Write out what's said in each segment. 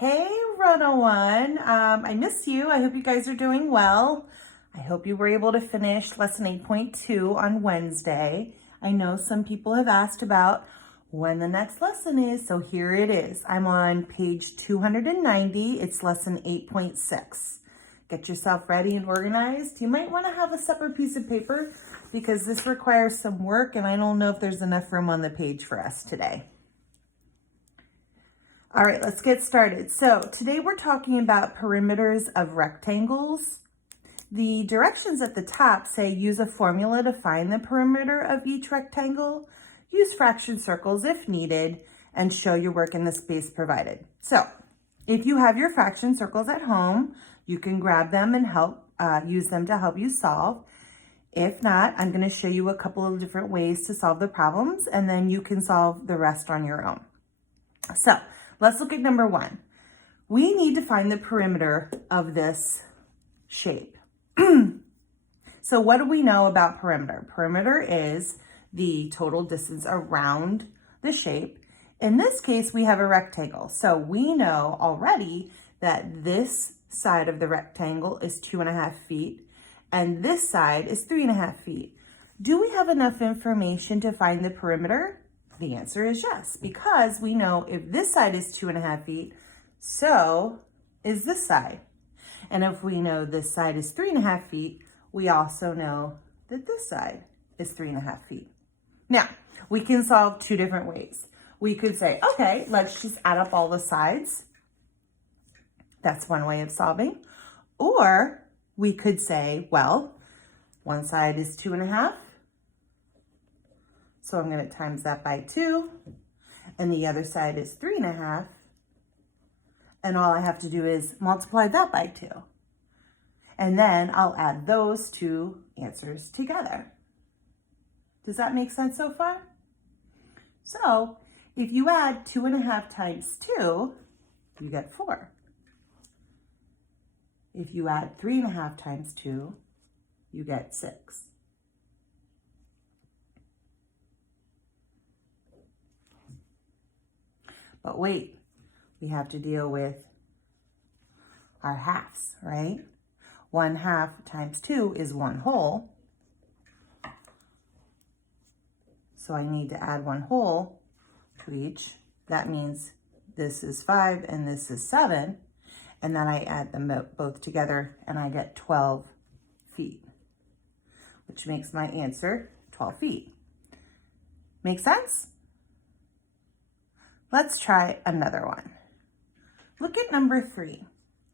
Hey, Run-O-One. I miss you. I hope you guys are doing well. I hope you were able to finish lesson 8.2 on Wednesday. I know some people have asked about when the next lesson is, so here it is. I'm on page 290. It's lesson 8.6. Get yourself ready and organized. You might want to have a separate piece of paper because this requires some work and I don't know if there's enough room on the page for us today. All right, let's get started. So today we're talking about perimeters of rectangles. The directions at the top say use a formula to find the perimeter of each rectangle, use fraction circles if needed, and show your work in the space provided. So if you have your fraction circles at home, you can grab them and use them to help you solve. If not, I'm going to show you a couple of different ways to solve the problems, and then you can solve the rest on your own. So let's look at number one. We need to find the perimeter of this shape. So what do we know about perimeter? Perimeter is the total distance around the shape. In this case, we have a rectangle. So we know already that this side of the rectangle is 2.5 feet and this side is 3.5 feet. Do we have enough information to find the perimeter? The answer is yes, because we know if this side is 2.5 feet, so is this side. And if we know this side is 3.5 feet, we also know that this side is 3.5 feet. Now, we can solve two different ways. We could say, okay, let's just add up all the sides. That's one way of solving. Or we could say, well, one side is 2.5. So I'm going to times that by 2. And the other side is 3.5. And all I have to do is multiply that by 2. And then I'll add those two answers together. Does that make sense so far? So if you add 2.5 times 2, you get 4. If you add 3.5 times 2, you get 6. But wait, we have to deal with our halves, right? 1/2 times 2 is 1 whole. So I need to add 1 whole to each. That means this is 5 and this is 7. And then I add them both together and I get 12 feet, which makes my answer 12 feet. Make sense? Let's try another one. Look at number 3.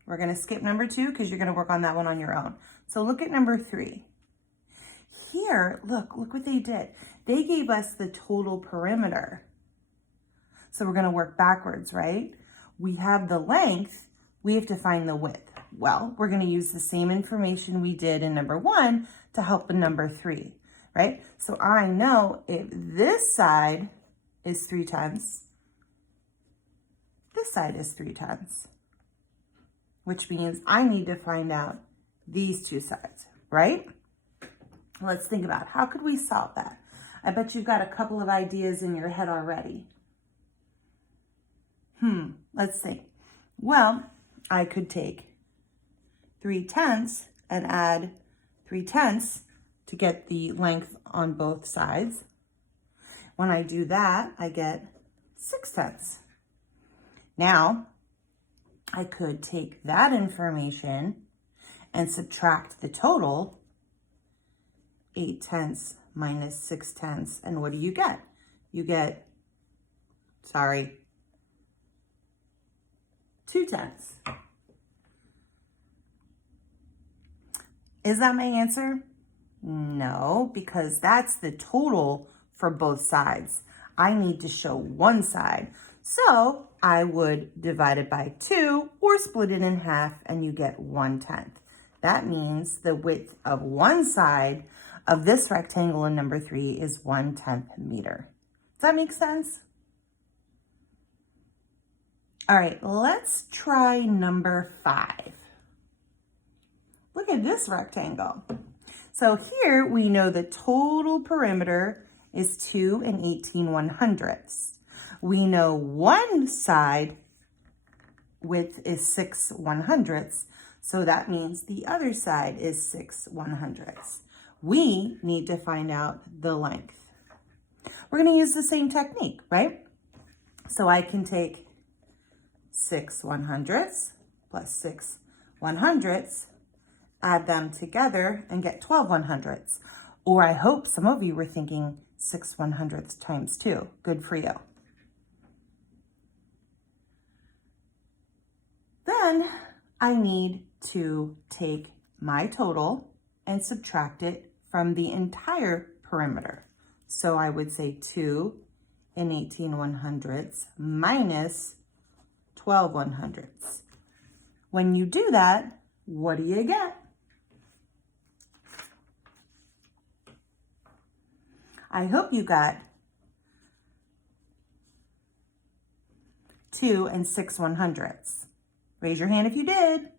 We're going to skip number 2 because you're going to work on that one on your own. So look at number 3. Here, look what they did. They gave us the total perimeter. So we're going to work backwards, right? We have the length. We have to find the width. Well, we're going to use the same information we did in number 1 to help in number 3, right? So I know if this side is 3/10, this side is 3/10, which means I need to find out these two sides, right? Let's think about how could we solve that? I bet you've got a couple of ideas in your head already. Let's think. Well, I could take 3/10 and add 3/10 to get the length on both sides. When I do that, I get 6/10. Now, I could take that information and subtract the total, 8/10 minus 6/10, and what do you get? You get, 2/10. Is that my answer? No, because that's the total for both sides. I need to show one side. So I would divide it by 2 or split it in half and you get 1/10. That means the width of one side of this rectangle in number 3 is 1/10 meter. Does that make sense? All right, let's try number 5. Look at this rectangle. So here we know the total perimeter is 2 and 18/100ths. We know one side width is 6 1/100ths. So that means the other side is 6 1/100ths. We need to find out the length. We're going to use the same technique, right? So I can take 6 1/100ths plus 6 1/100ths, add them together and get 12 1/100ths. Or I hope some of you were thinking 6 1/100ths times 2. Good for you. Then I need to take my total and subtract it from the entire perimeter. So I would say 2 18 1/100ths minus 12 1/100ths. When you do that, what do you get? I hope you got 2 6 1/100ths. Raise your hand if you did.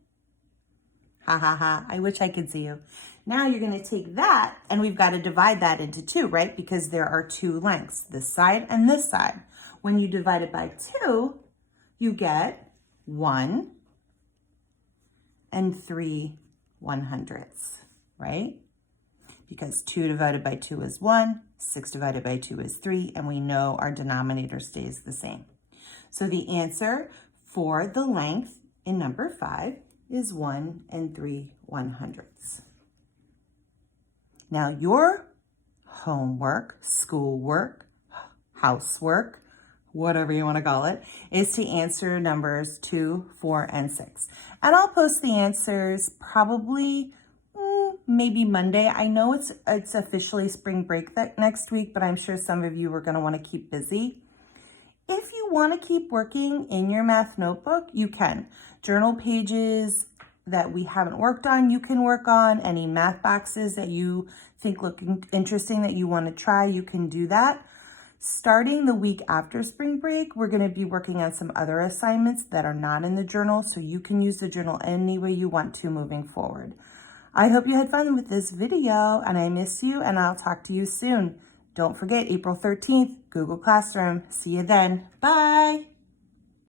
Ha ha ha, I wish I could see you. Now you're gonna take that and we've got to divide that into 2, right? Because there are 2 lengths, this side and this side. When you divide it by 2, you get 1 3 1/100ths, right? Because 2 divided by 2 is 1, 6 divided by 2 is 3, and we know our denominator stays the same. So the answer for the length in number 5 is 1 3 1/100ths. Now your homework, schoolwork, housework, whatever you want to call it, is to answer numbers 2, 4, and 6. And I'll post the answers probably maybe Monday. I know it's officially spring break that next week, but I'm sure some of you are going to want to keep busy. If you want to keep working in your math notebook, you can. Journal pages that we haven't worked on, you can work on. Any math boxes that you think look interesting that you want to try, you can do that. Starting the week after spring break, we're going to be working on some other assignments that are not in the journal, so you can use the journal any way you want to moving forward. I hope you had fun with this video, and I miss you, and I'll talk to you soon. Don't forget, April 13th, Google Classroom. See you then. Bye.